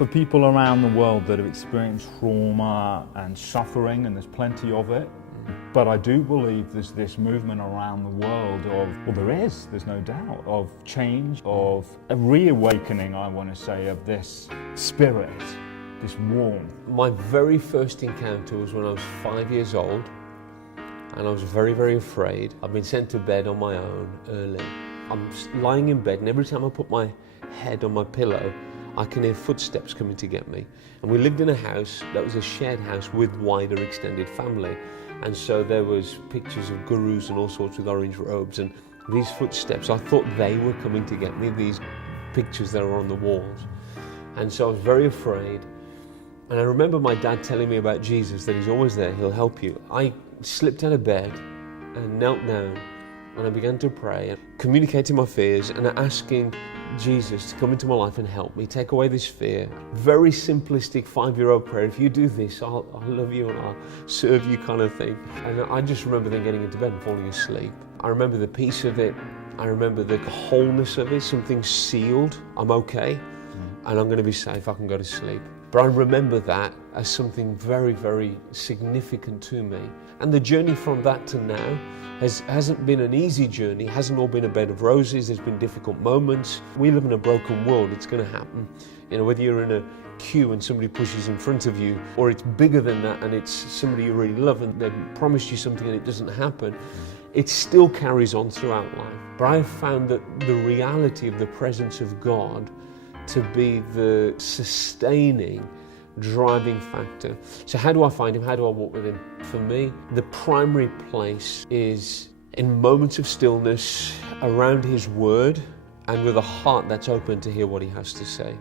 For people around the world that have experienced trauma and suffering, and there's plenty of it, but I do believe there's this movement around the world of, well, there's no doubt, of change, of a reawakening, I want to say, of this spirit, this warmth. My very first encounter was when I was 5 years old, and I was very, very afraid. I've been sent to bed on my own early. I'm lying in bed, and every time I put my head on my pillow, I can hear footsteps coming to get me. And we lived in a house that was a shared house with wider extended family. And so there was pictures of gurus and all sorts with orange robes, and these footsteps, I thought they were coming to get me, these pictures that are on the walls. And so I was very afraid. And I remember my dad telling me about Jesus, that he's always there, he'll help you. I slipped out of bed and knelt down, and I began to pray, communicating my fears and asking Jesus to come into my life and help me, take away this fear. Very simplistic 5-year-old prayer. If you do this, I'll love you and I'll serve you, kind of thing. And I just remember then getting into bed and falling asleep. I remember the peace of it. I remember the wholeness of it. Something sealed. I'm okay, and I'm going to be safe. I can go to sleep. But I remember that as something very, very significant to me. And the journey from that to now hasn't been an easy journey, hasn't all been a bed of roses, there's been difficult moments. We live in a broken world, it's going to happen. You know, whether you're in a queue and somebody pushes in front of you, or it's bigger than that and it's somebody you really love and they've promised you something and it doesn't happen, it still carries on throughout life. But I have found that the reality of the presence of God to be the sustaining, driving factor. So how do I find him? How do I walk with him? For me, the primary place is in moments of stillness, around his word, and with a heart that's open to hear what he has to say.